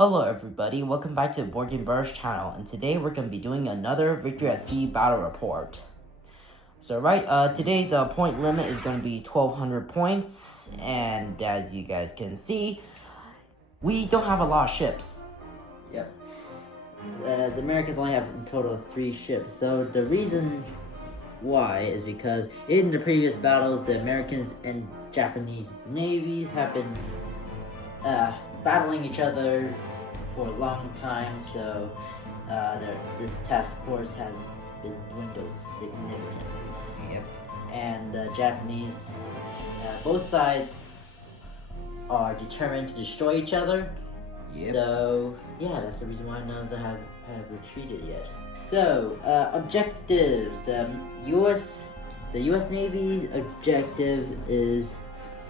Hello everybody, welcome back to the Board Game Burst channel, and today we're going to be doing another Victory at Sea battle report. So today's point limit is going to be 1,200 points, and as you guys can see, we don't have a lot of ships. Yep. The Americans only have in total 3 ships, so the reason why is because in the previous battles, the Americans and Japanese navies have been battling each other for a long time, so this task force has been dwindled significantly. Yep. And Japanese, both sides are determined to destroy each other. Yep. So yeah, that's the reason why none of them have retreated yet. So objectives: the U.S. Navy's objective is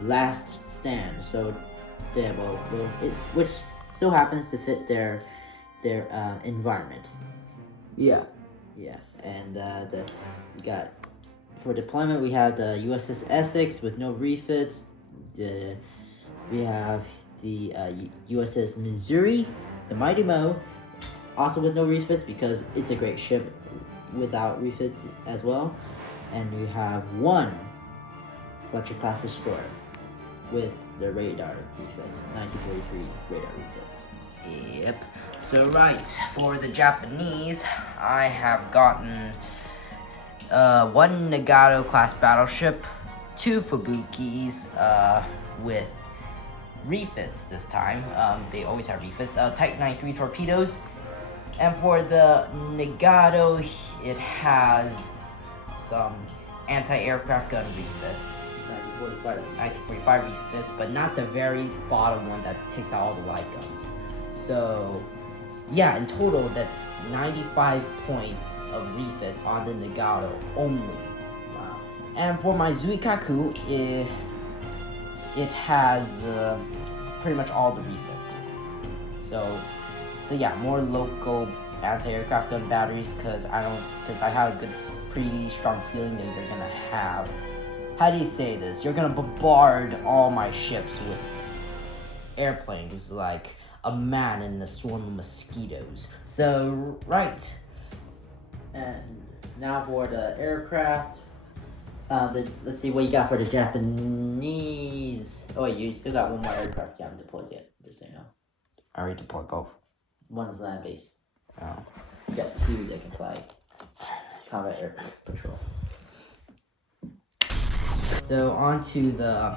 last stand. So which so happens to fit their environment. Yeah. Yeah, and we got for deployment we have the USS Essex with no refits. We have the USS Missouri, the Mighty Mo, also with no refits because it's a great ship without refits as well. And we have one Fletcher class destroyer with the radar refits, 1943 radar refits. Yep. So for the Japanese, I have gotten one Nagato class battleship, 2 Fubukis with refits this time. They always have refits. Type 93 torpedoes, and for the Nagato, it has some anti-aircraft gun refits. 1945 refits, but not the very bottom one that takes out all the light guns. So yeah, in total that's 95 points of refits on the Nagato only. Wow. And for my Zuikaku, it has pretty much all the refits. So yeah, more local anti-aircraft gun batteries because I have a pretty strong feeling that you're gonna have. How do you say this? You're gonna bombard all my ships with airplanes like a man in a swarm of mosquitoes. So And now for the aircraft. Let's see what you got for the Japanese. Oh wait, you still got one more aircraft you haven't deployed yet, just so you know. I already deployed both. One's land-based. Oh. You got 2 that can fly combat air patrol. So on to the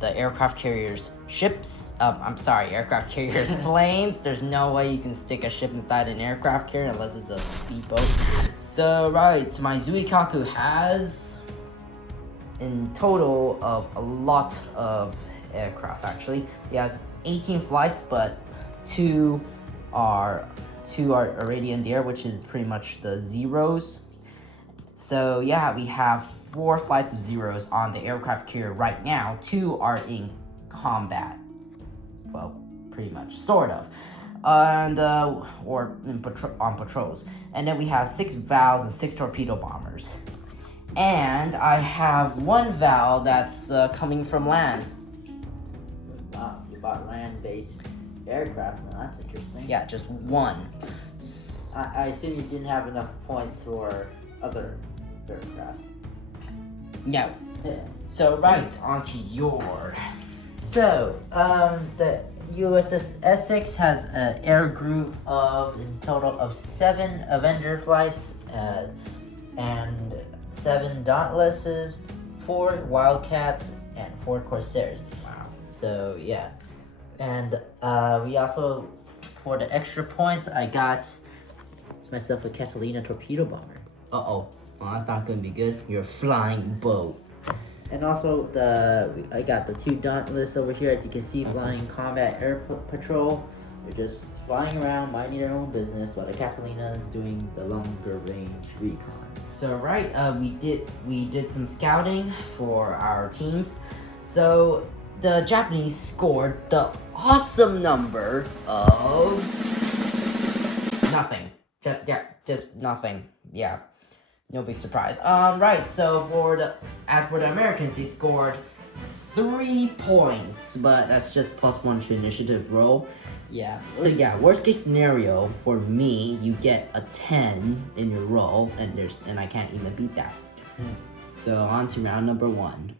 aircraft carriers ships. Aircraft carriers planes. There's no way you can stick a ship inside an aircraft carrier unless it's a speedboat. So my Zuikaku has in total of a lot of aircraft actually. He has 18 flights, but 2 are already in the air, which is pretty much the Zeros. So yeah, we have 4 flights of Zeros on the aircraft carrier right now. 2 are in combat. Well, pretty much, sort of, and or on patrols. And then we have 6 Vals and 6 torpedo bombers. And I have 1 Val that's coming from land. Wow, you bought land-based aircraft. Now that's interesting. Yeah, just 1. I assume you didn't have enough points for other aircraft. No. Yeah. So onto your. So the USS Essex has an air group of in total of 7 Avenger flights and 7 Dauntlesses, 4 Wildcats, and 4 Corsairs. Wow. So yeah, and we also for the extra points I got myself a Catalina torpedo bomber. Well, that's not gonna be good. You're a flying boat. And also I got the 2 Dauntless over here, as you can see, flying combat air patrol. They're just flying around, minding their own business, while the Catalina is doing the longer range recon. So we did some scouting for our teams. So the Japanese scored the awesome number of nothing. Just nothing. Yeah. No big surprise. So as for the Americans, they scored 3 points, but that's just +1 to initiative roll. Yeah. So yeah, worst case scenario for me, you get a 10 in your roll, and I can't even beat that. So on to round number 1.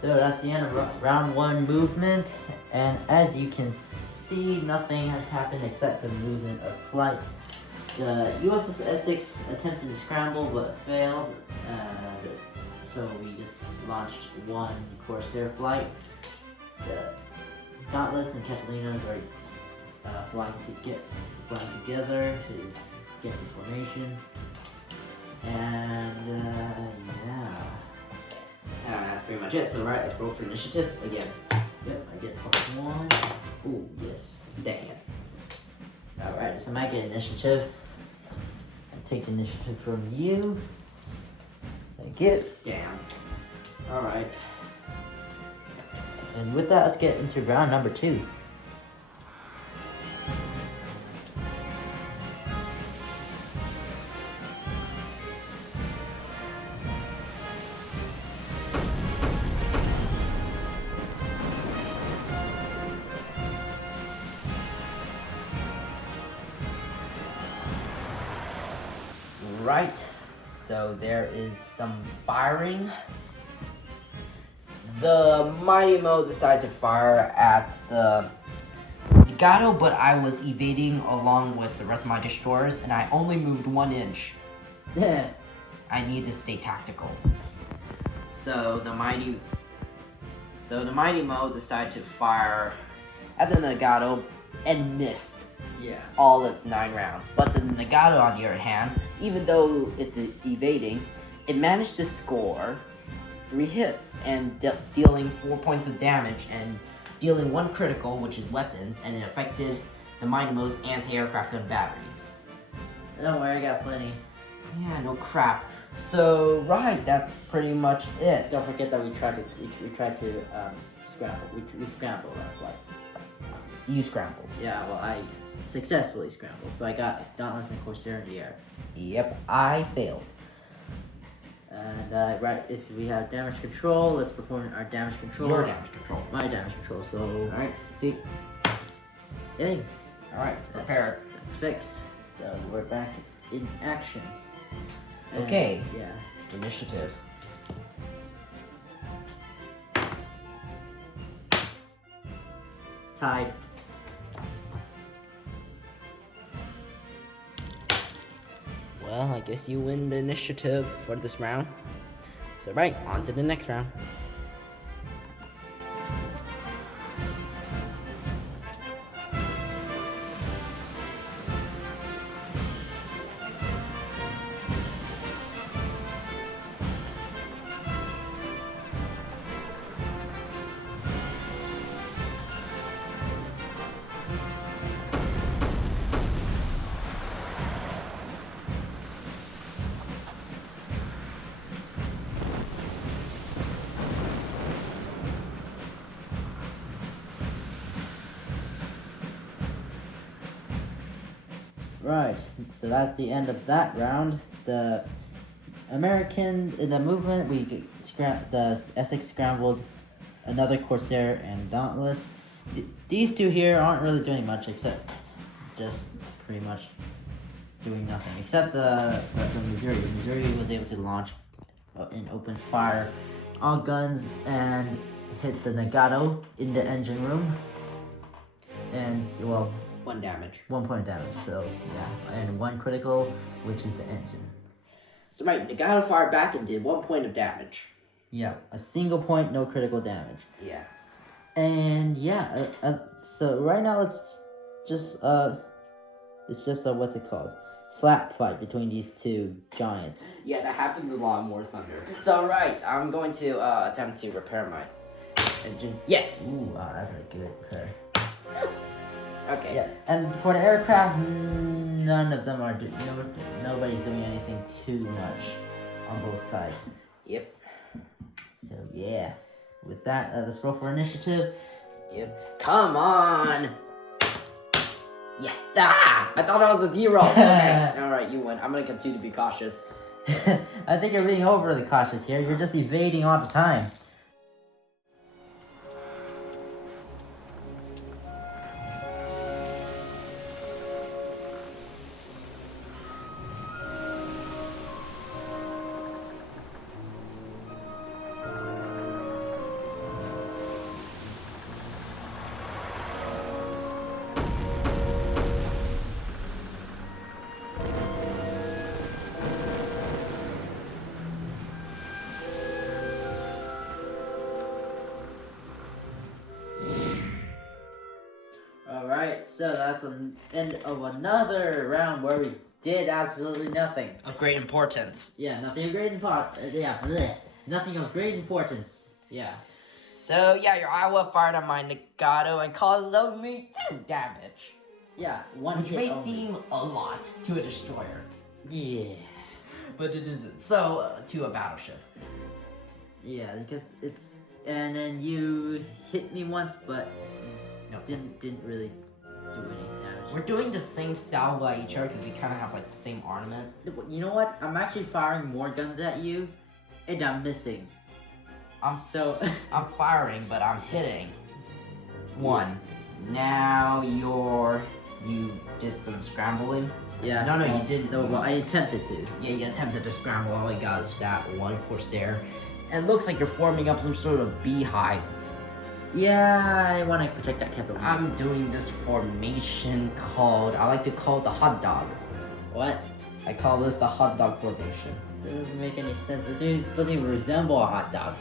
So that's the end of round 1 movement, and as you can see, nothing has happened except the movement of flight. The USS Essex attempted to scramble but failed, so we just launched 1 Corsair flight. The Dauntless and Catalinas are flying together to get the formation, and yeah. That's pretty much it. So right, let's roll for initiative again. Yep, I get +1. Ooh, yes. Dang it. Alright, so I might get initiative. I take the initiative from you. Thank you. Damn. Alright. And with that, let's get into round number 2. Right, so there is some firing. The Mighty Mo decided to fire at the Legato, but I was evading along with the rest of my destroyers, and I only moved 1 inch. I need to stay tactical. So the Mighty Mo decided to fire at the Legato and missed. Yeah. All its 9 rounds. But the Nagato, on the other hand, even though it's evading, it managed to score 3 hits and dealing 4 points of damage and dealing 1 critical, which is weapons, and it affected the Mighty Mo's anti-aircraft gun battery. Don't worry, I got plenty. Yeah, no crap. So right, that's pretty much it. Don't forget that we tried to scramble. We scrambled our flights. You scrambled. Yeah, well, I successfully scrambled, so I got Dauntless and Corsair in the air. Yep, I failed. And right, if we have damage control, let's perform our damage control. Your damage control. My damage control. So Alright, see. yay, Alright, prepare. that's fixed. So we're back in action. And, Okay. Yeah. Initiative. Tied. Well, I guess you win the initiative for this round. So right, on to the next round. Right, so that's the end of that round. The American, in the movement, the Essex scrambled another Corsair and Dauntless. These two here aren't really doing much except just pretty much doing nothing. Except the Missouri. The Missouri was able to launch an open fire all guns and hit the Nagato in the engine room. And, well, 1 damage. 1 point of damage, so yeah, and 1 critical, which is the engine. So right, Nagato fired back and did 1 point of damage. Yeah, a single point, no critical damage. Yeah. And yeah, so right now it's just a what's it called? Slap fight between these two giants. Yeah, that happens a lot more Thunder. So right, I'm going to attempt to repair my engine. Yes! Ooh, wow, that's a good repair. Okay. Yeah, and for the aircraft, none of them are nobody's doing anything too much. on both sides. Yep. So yeah, with that, let's roll for initiative. Yep. Come on. Yes. Ah! I thought I was a 0. Okay. All right, you win. I'm gonna continue to be cautious. I think you're being overly cautious here. You're just evading all the time. Alright, so that's the end of another round where we did absolutely nothing. Of great importance. Yeah, nothing of great nothing of great importance. Yeah. So yeah, your Iowa fired on my Nagato and caused only 2 damage. Yeah, one Which hit may only. seem a lot to a destroyer. Yeah. But it isn't. So, to a battleship. Yeah, because it's... And then you hit me once, but No. didn't really do any damage. We're doing the same style by each other because we kind of have like the same ornament. You know what? I'm actually firing more guns at you, and I'm missing. So... I'm firing, but I'm hitting. 1. Now you did some scrambling. Yeah. No, you didn't. No, well, I attempted to. Yeah, you attempted to scramble. All you got is that 1 Corsair. And it looks like you're forming up some sort of beehive. Yeah, I want to protect that capital. I'm doing this formation called, I like to call it the hot dog. What? I call this the hot dog formation. That doesn't make any sense. It doesn't even resemble a hot dog.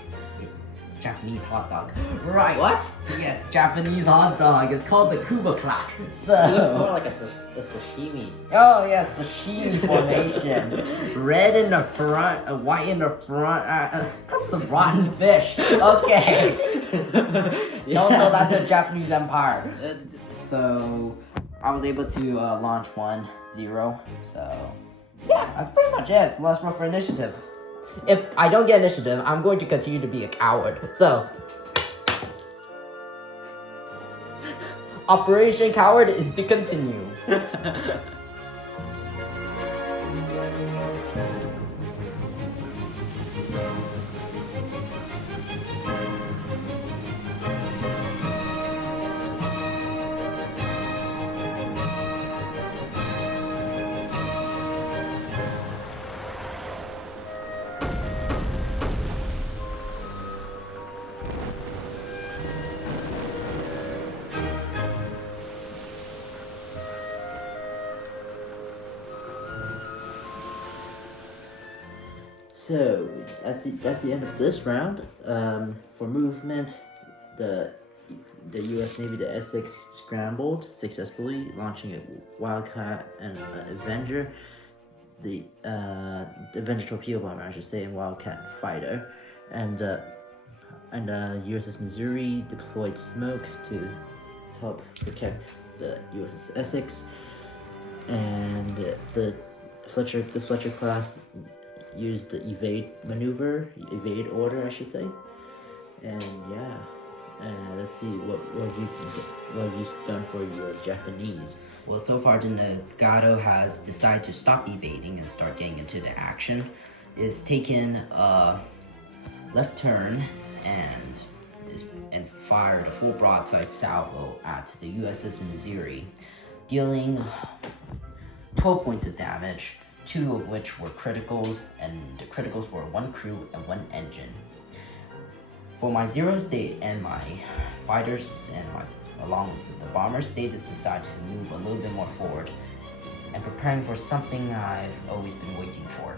Japanese hot dog. Right. What? Yes, Japanese hot dog. It's called the Kuba clock. It looks more So. like a sashimi. Oh yes, sashimi formation. Red in the front, white in the front. That's some rotten fish. Okay. Don't tell that to the Japanese Empire. So I was able to launch 1-0. So yeah, that's pretty much it. So let's roll for initiative. If I don't get initiative, I'm going to continue to be a coward. So Operation Coward is to continue. So that's the end of this round. For movement, the U.S. Navy, the Essex, scrambled successfully, launching a Wildcat and Avenger. The Avenger torpedo bomber, I should say, and Wildcat fighter, and USS Missouri deployed smoke to help protect the USS Essex, and this Fletcher class used the evade order, I should say, and yeah. Let's see what have you done for your Japanese? Well, so far the Nagato has decided to stop evading and start getting into the action. It's taken a left turn and fired a full broadside salvo at the USS Missouri, dealing 12 points of damage, 2 of which were criticals, and the criticals were 1 crew and 1 engine. For my zeros, and my fighters, and along with the bombers, they just decided to move a little bit more forward and preparing for something I've always been waiting for.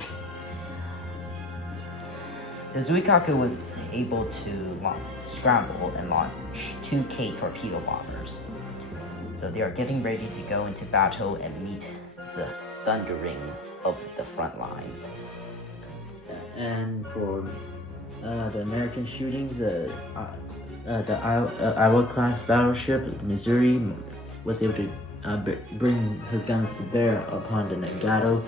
The Zuikaku was able to scramble and launch 2 K torpedo bombers. So they are getting ready to go into battle and meet the thundering of the front lines. And for the American shootings, the Iowa class battleship Missouri was able to bring her guns to bear upon the Nagato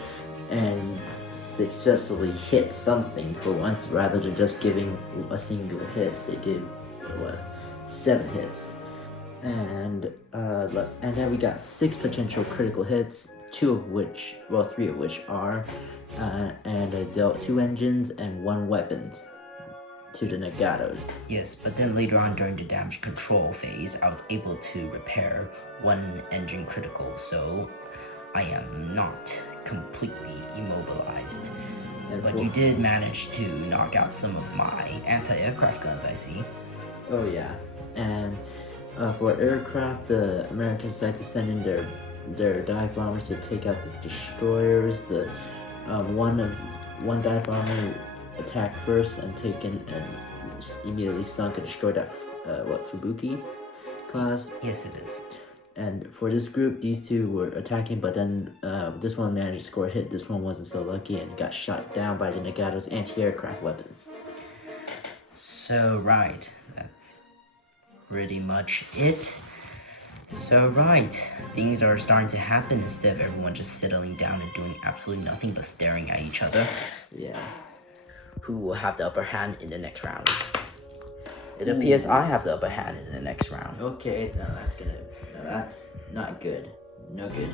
and successfully hit something for once, rather than just giving a single hit. They gave 7 hits, and then we got 6 potential critical hits, 3 of which are, and dealt 2 engines and 1 weapon to the Nagato. Yes, but then later on during the damage control phase, I was able to repair 1 engine critical, so I am not completely immobilized. But you did manage to knock out some of my anti-aircraft guns, I see. Oh yeah, and for aircraft, the Americans decided to send in their dive bombers to take out the destroyers. The one dive bomber attacked first and immediately sunk and destroyed that Fubuki class. Yes, it is. And for this group, these 2 were attacking, but then this one managed to score a hit. This one wasn't so lucky and got shot down by the Nagato's anti-aircraft weapons. So right, that's pretty much it. So right, things are starting to happen instead of everyone just settling down and doing absolutely nothing but staring at each other. Yeah. Who will have the upper hand in the next round? It appears I have the upper hand in the next round. Okay, that's not good. No good.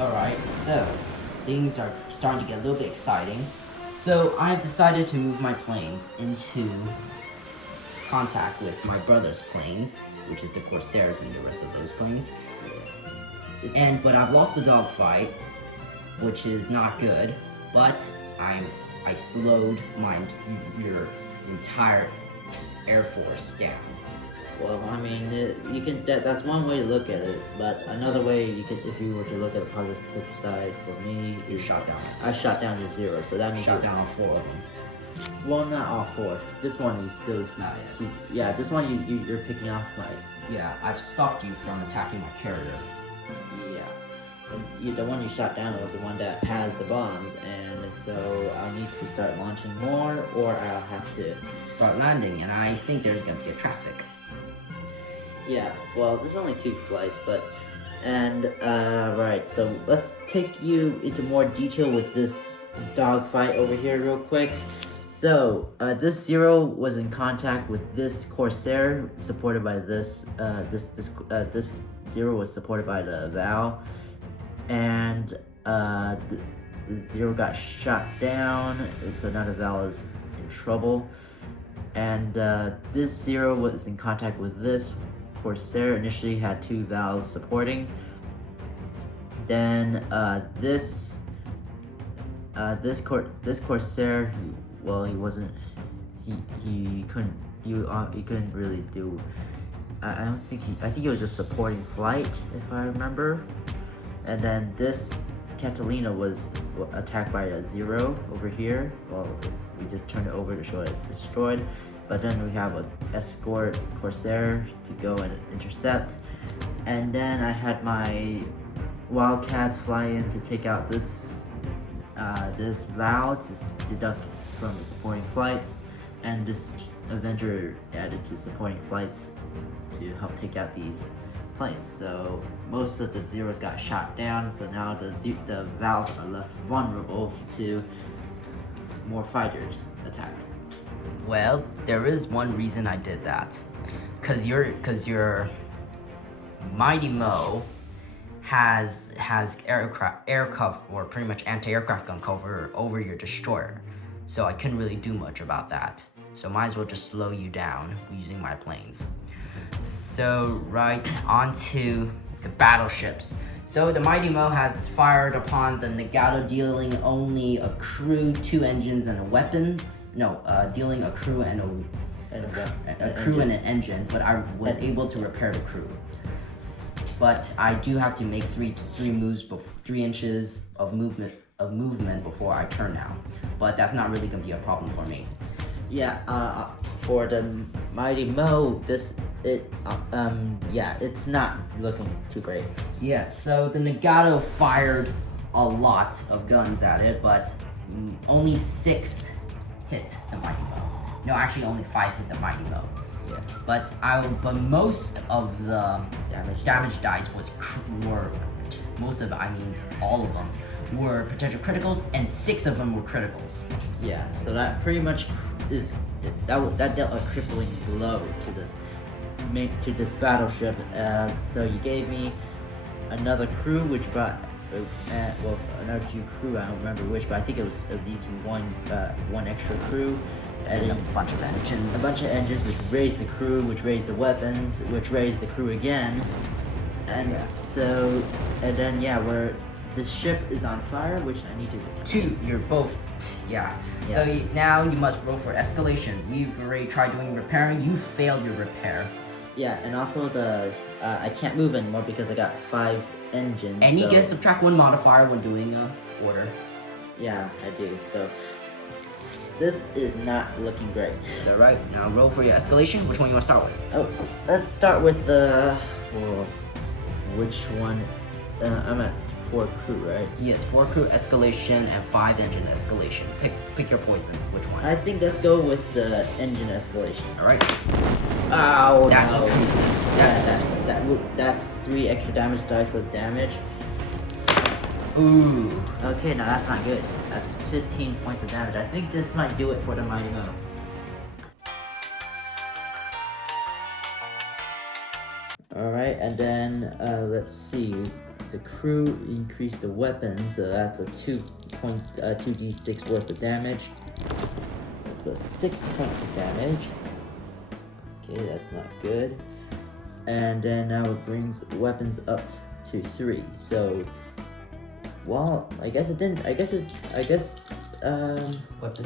Alright, so things are starting to get a little bit exciting. So I've decided to move my planes into contact with my brother's planes, which is the Corsairs and the rest of those planes. But I've lost the dogfight, which is not good, but I slowed your entire Air Force down. Well, I mean, you can. That's one way to look at it, but another way you could, if you were to look at the positive side, for me, You shot down. I shot down to 0, so that means shot down all 4 of them. Well, not all 4. This one is still. Yes. This one you're picking off my. Yeah, I've stopped you from attacking my carrier. Yeah. The one you shot down was the one that has the bombs, and so I'll need to start launching more, or I'll have to start landing, and I think there's gonna be a traffic. Yeah, well, there's only 2 flights, right, so let's take you into more detail with this dogfight over here real quick. So, this 0 was in contact with this Corsair, supported by this 0 was supported by the Val, and the 0 got shot down, so now the Val is in trouble, and this 0 was in contact with this Corsair. Initially had 2 Vals supporting. Then this Corsair, he couldn't really do. I think he was just supporting flight, if I remember. And then this Catalina was attacked by a 0 over here. Well, we just turned it over to show it's destroyed. But then we have an escort Corsair to go and intercept. And then I had my Wildcats fly in to take out this Val to deduct from the supporting flights. And this Avenger added to supporting flights to help take out these planes. So most of the 0s got shot down. So now the Vals are left vulnerable to more fighters attack. Well, there is one reason I did that. Cause your Mighty Mo has aircraft or pretty much anti-aircraft gun cover over your destroyer. So I couldn't really do much about that. So might as well just slow you down using my planes. So right onto the battleships. So the Mighty Mo has fired upon the Nagato, dealing only a crew, 2 engines, and a weapons. No, dealing a crew and an engine. But I was able to repair the crew. But I do have to make three moves, 3 inches of movement before I turn now. But that's not really gonna be a problem for me. Yeah. For the Mighty Mo, it's not looking too great. Yeah, so the Nagato fired a lot of guns at it, but only 6 hit the Mighty Mo. No, actually only 5 hit the Mighty Mo. Yeah. But most of the damage dice all of them were potential criticals, and 6 of them were criticals. Yeah, so that pretty much that dealt a crippling blow to this battleship. So you gave me another crew, which brought another 2 crew. I don't remember which, but I think it was at least one extra crew. And a bunch of engines. A bunch of engines, which raised the crew, which raised the weapons, which raised the crew again. And where the ship is on fire, which I need to... 2, you're both... Yeah. So now you must roll for escalation. We've already tried doing repairing. You failed your repair. Yeah, and also I can't move anymore because I got 5 engines. And you get to subtract 1 modifier when doing a order. Yeah, I do. So this is not looking great. Is that right? Now roll for your escalation. Which one you want to start with? Oh, let's start with the... Well, which one? I'm at 4 crew, right? Yes, 4 crew escalation and 5 engine escalation. Pick your poison. Which one? I think let's go with the engine escalation. All right. Oh, that no. increases. That's 3 extra damage dice of damage. Ooh. Okay, now that's not good. That's 15 points of damage. I think this might do it for the Mighty Mo. Alright, and then let's see. The crew increased the weapons, so that's a 2d6 worth of damage. That's a 6 points of damage. Okay, that's not good. And then now it brings weapons up to 3. So, well, I guess weapons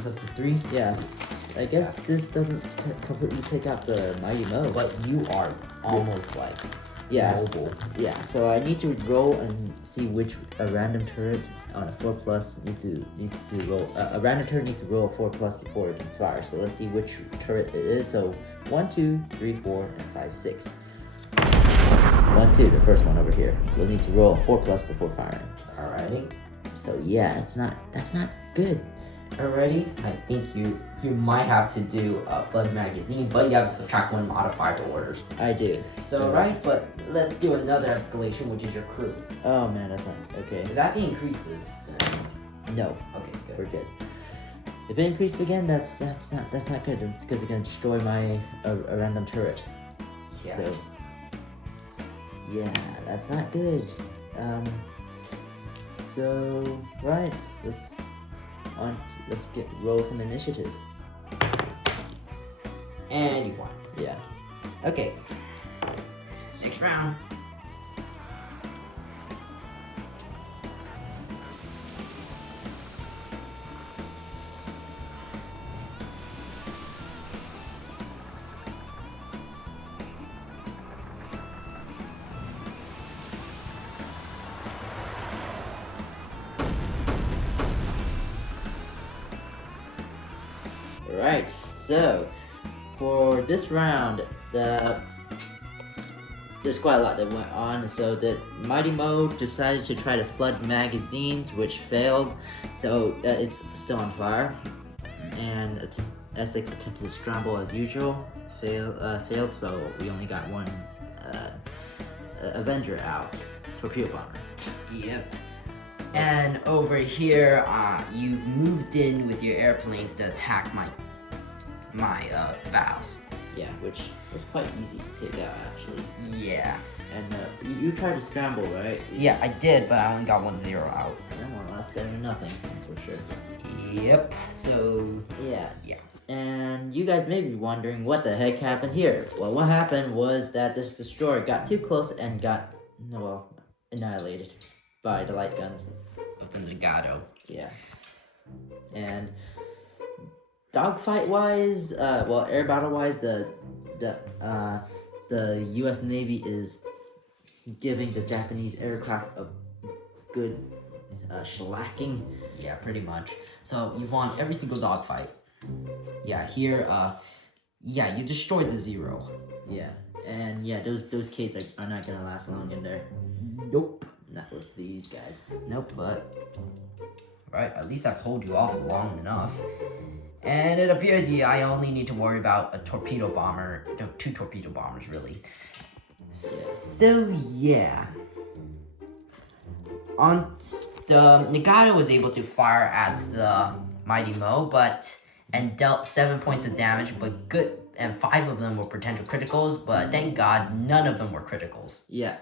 up to 3. Yeah, I guess this doesn't completely take out the Mighty Mo. But you are almost like mobile. Yeah, so I need to roll and see which a random turret on a 4+ needs to roll. A random turret needs to roll a 4+ before it can fire. So let's see which turret it is. So 1, 2, 3, 4, and 5, 6. 1, 2, the first one over here. We'll need to roll a 4+ before firing. Alrighty. So yeah, that's not good. Alrighty. I think you might have to do flood magazines, but you have to subtract 1 modifier to orders. I do. So right, but let's do another escalation, which is your crew. Oh man, that's not okay. If that increases, then no. Okay, good. We're good. If it increased again, that's not good. It's because it's gonna destroy my a random turret. Yeah. So yeah, that's not good. So right, let's roll some initiative. And you won. Yeah. Okay. Next round. Right, so for this round, there's quite a lot that went on. So the Mighty Mo decided to try to flood magazines, which failed. So it's still on fire. And Essex attempted to scramble as usual, failed. So we only got 1 Avenger out, torpedo bomber. Yep. And over here, you've moved in with your airplanes to attack my valves. Yeah, which was quite easy to take out, actually. Yeah. And you tried to scramble, right? Yeah, I did, but I only got 1 0 out. Well, that's better than nothing, that's for sure. Yep. So yeah. Yeah. And you guys may be wondering what the heck happened here. Well, what happened was that this destroyer got too close and got, annihilated by the light guns. Of the Nagato. Yeah. And dogfight-wise, air battle-wise, the U.S. Navy is giving the Japanese aircraft a good shellacking. Yeah, pretty much. So you've won every single dogfight. Yeah, here, Yeah, you destroyed the Zero. Yeah, and yeah, those kids are not gonna last long in there. Nope. Not with these guys. Nope, but... Right, at least I've hold you off long enough. And it appears I only need to worry about a torpedo bomber. No, 2 torpedo bombers, really. So, yeah. On the Nagato was able to fire at the Mighty Mo, and dealt 7 points of damage, but good, and 5 of them were potential criticals, but thank God none of them were criticals. Yeah,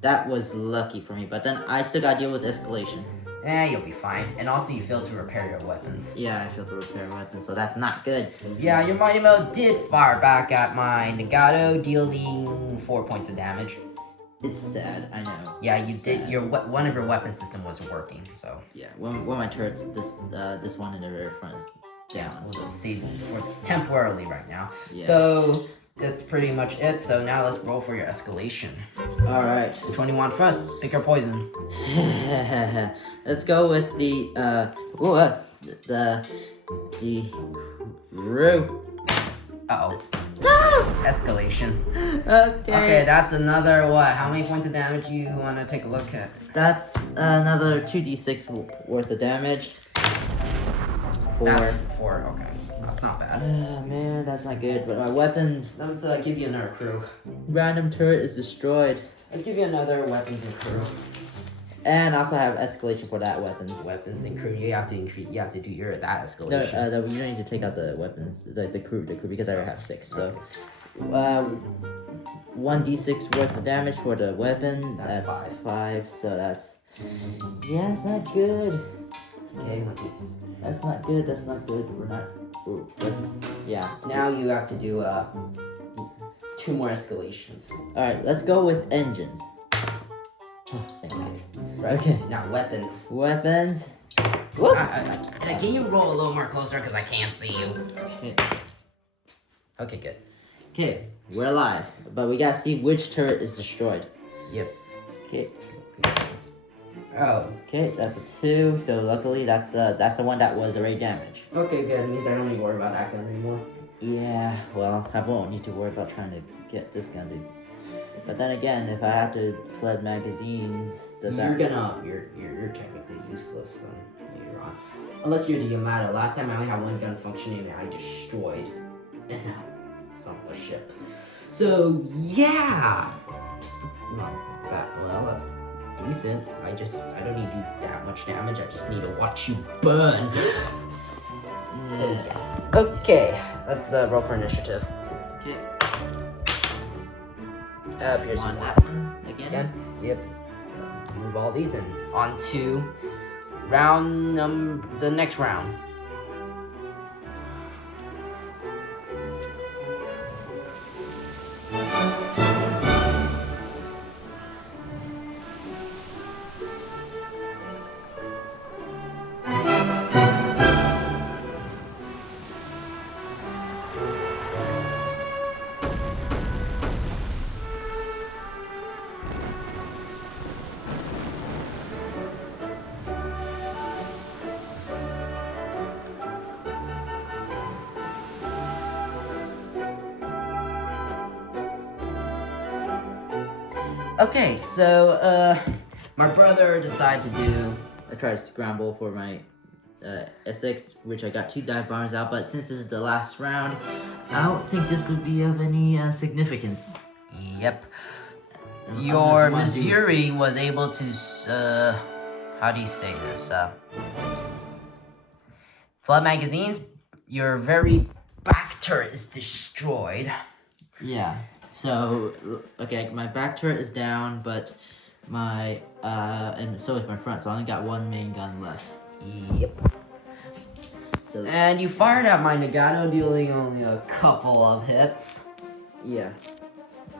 that was lucky for me. But then I still gotta deal with escalation. You'll be fine. And also you failed to repair your weapons. Yeah, I failed to repair weapons, so that's not good. Yeah, your Mighty Mo did fire back at my Nagato, dealing 4 points of damage. It's sad, I know. Yeah, you did. One of your weapon system wasn't working, so. Yeah, one of my turrets, this one in the very front is down. We'll So. just see temporarily right now. Yeah. So that's pretty much it. So now let's roll for your escalation. All right. Which one do you want first? Pick your poison. Let's go with the crew. Uh-oh. No! Escalation. Okay. Okay, that's another what? How many points of damage you want to take a look at? That's another 2d6 worth of damage. 4. That's 4, okay. That's not bad. Oh man, that's not good. But my weapons. Let's give you another crew. Random turret is destroyed. Let's give you another weapons and crew. And I also have escalation for that weapons. Weapons and crew. You have to increase. You have to do that escalation. No, you don't need to take out the weapons, the crew, because I already have 6. So, 1d6 worth of damage for the weapon. That's 5. So that's it's not good. Okay. That's not good. That's not good. Yeah. Now you have to do 2 more escalations. All right. Let's go with engines. Oh, thank God. Right. Okay. Now weapons. Weapons. Whoop. Can you roll a little more closer because I can't see you? Okay. Okay, good. Okay, we're alive, but we gotta see which turret is destroyed. Yep. Okay. Oh. Okay, that's a 2. So luckily, that's the one that was already damaged. Okay, good. It means I don't need to worry about that gun anymore. Yeah. Well, I won't need to worry about trying to get this gun to. But then again, if I have to flood magazines, you're technically useless then later on. Unless you're the Yamato. Last time I only had one gun functioning and I destroyed some of the ship. So yeah. It's not that well, that's decent. I don't need to do that much damage, I just need to watch you burn. Yeah. Okay, let's roll for initiative. Okay. Here's On your that one again. Yep. Move all these in. On to the next round. Okay, so my brother decided to do. I tried to scramble for my S6, which I got 2 dive bombs out, but since this is the last round, I don't think this would be of any significance. Yep. Your Missouri was able to, how do you say this? Flood magazines, your very back turret is destroyed. Yeah. So, okay, my back turret is down, but my, and so is my front, so I only got 1 main gun left. Yep. So, And you fired at my Nagato, dealing only a couple of hits. yeah.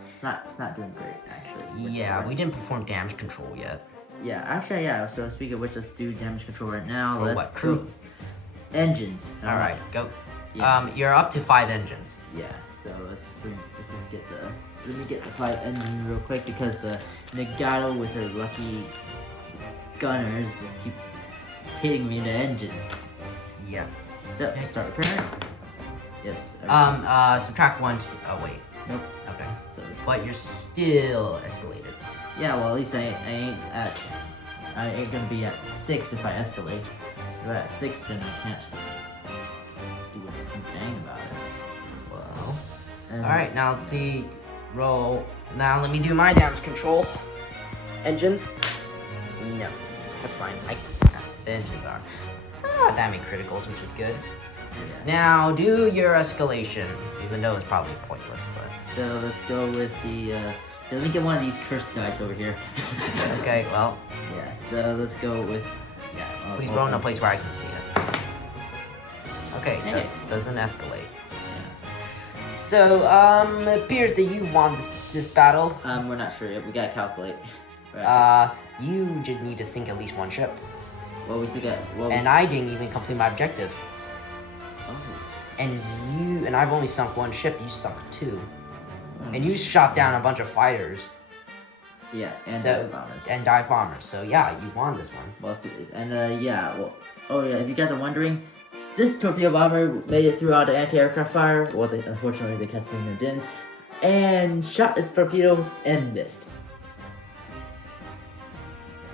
It's not doing great, actually. Yeah, we didn't perform damage control yet. Yeah, actually, yeah, so speaking of which, let's do damage control right now. For Let's what, crew? Engines. Alright, go. Yeah. You're up to 5 engines. Yeah, so let's just get let me get the 5 engine real quick, because the Nagato with her lucky gunners just keep hitting me in the engine. Yep. So, start repairing. Yes. Subtract 1. Oh wait. Nope. Okay. So But you're still escalated. yeah, well at least I ain't gonna be at 6 if I escalate. If I'm at 6, then I can't do a thing about it. Well. And Alright, now let's see. Roll. Now let me do my damage control. Engines? No. That's fine. The engines are. Not that many criticals, which is good. Yeah. Now do your escalation. Even though it's probably pointless, but. So let's go with the. Let me get one of these cursed dice over here. Okay, well. Yeah. So let's go with. Yeah. Please roll in a place where I can see it. Okay, Dang this doesn't escalate. Yeah. So, it appears that you won this battle. We're not sure yet. We gotta calculate. Right. You just need to sink at least one ship. Well, we still got. And I didn't even complete my objective. Oh. And I've only sunk one ship. You sunk 2. And you shot down a bunch of fighters. Yeah, and so, bombers. And dive bombers. So yeah, you won this one. Well, let's do this. And yeah, well, oh yeah, if you guys are wondering, this torpedo bomber made it through all the anti-aircraft fire. Well, unfortunately, the Catalina didn't, and shot its torpedoes and missed.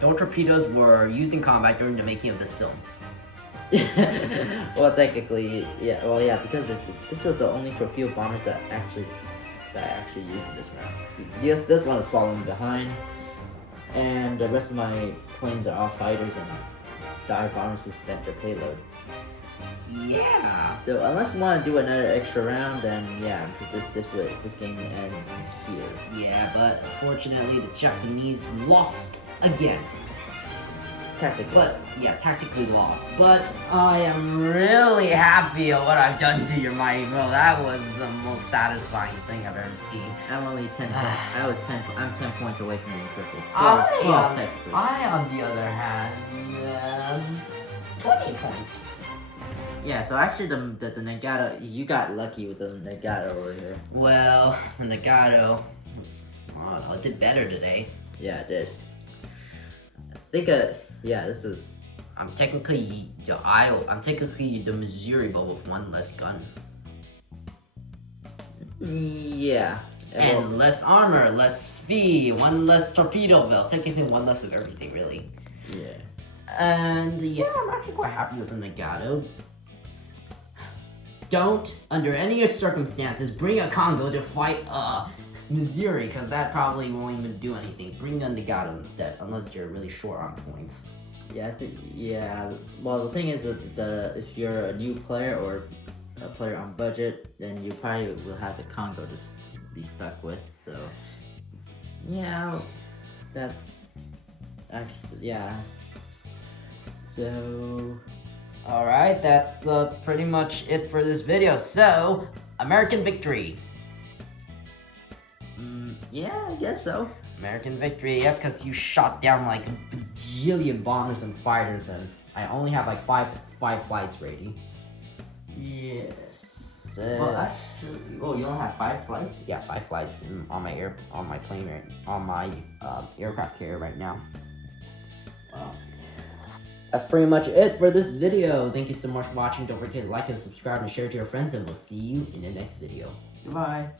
No torpedoes were used in combat during the making of this film. Well, technically, yeah. Well, yeah, because this was the only torpedo bombers that I actually used in this round. Yes, this one is following behind, and the rest of my planes are all fighters and dive bombers who spent their payload. Yeah. So unless you want to do another extra round, then yeah, this game ends here. Yeah, but unfortunately the Japanese lost again. Tactically. But yeah, tactically lost. But I am really happy at what I've done to your mighty mill. That was the most satisfying thing I've ever seen. I'm only 10. I'm 10 points away from being crippled. Technically. I, on the other hand, 20 points. Yeah, so actually the Nagato, you got lucky with the Nagato over here. Well, the Nagato was, I don't know, it did better today. Yeah, it did. I think yeah, this is. I'm technically the Missouri, but with one less gun. Yeah. And less armor, less speed, one less torpedo belt. Technically one less of everything, really. Yeah. And yeah, I'm actually quite happy with the Nagato. Don't, under any circumstances, bring a Congo to fight Missouri, because that probably won't even do anything. Bring the Nagato instead, unless you're really short on points. Yeah, I think, yeah. Well, the thing is that if you're a new player or a player on budget, then you probably will have the Congo to be stuck with. So, yeah, that's actually, yeah. So, alright, that's pretty much it for this video. So, American victory. Yeah, I guess so. American victory, yep, because you shot down like a bajillion bombers and fighters, and I only have like five flights ready. Yes. So, Well, actually, you only have 5 flights? yeah, 5 flights on my aircraft carrier right now. Wow. That's pretty much it for this video. Thank you so much for watching. Don't forget to like and subscribe and share to your friends, and we'll see you in the next video. Goodbye.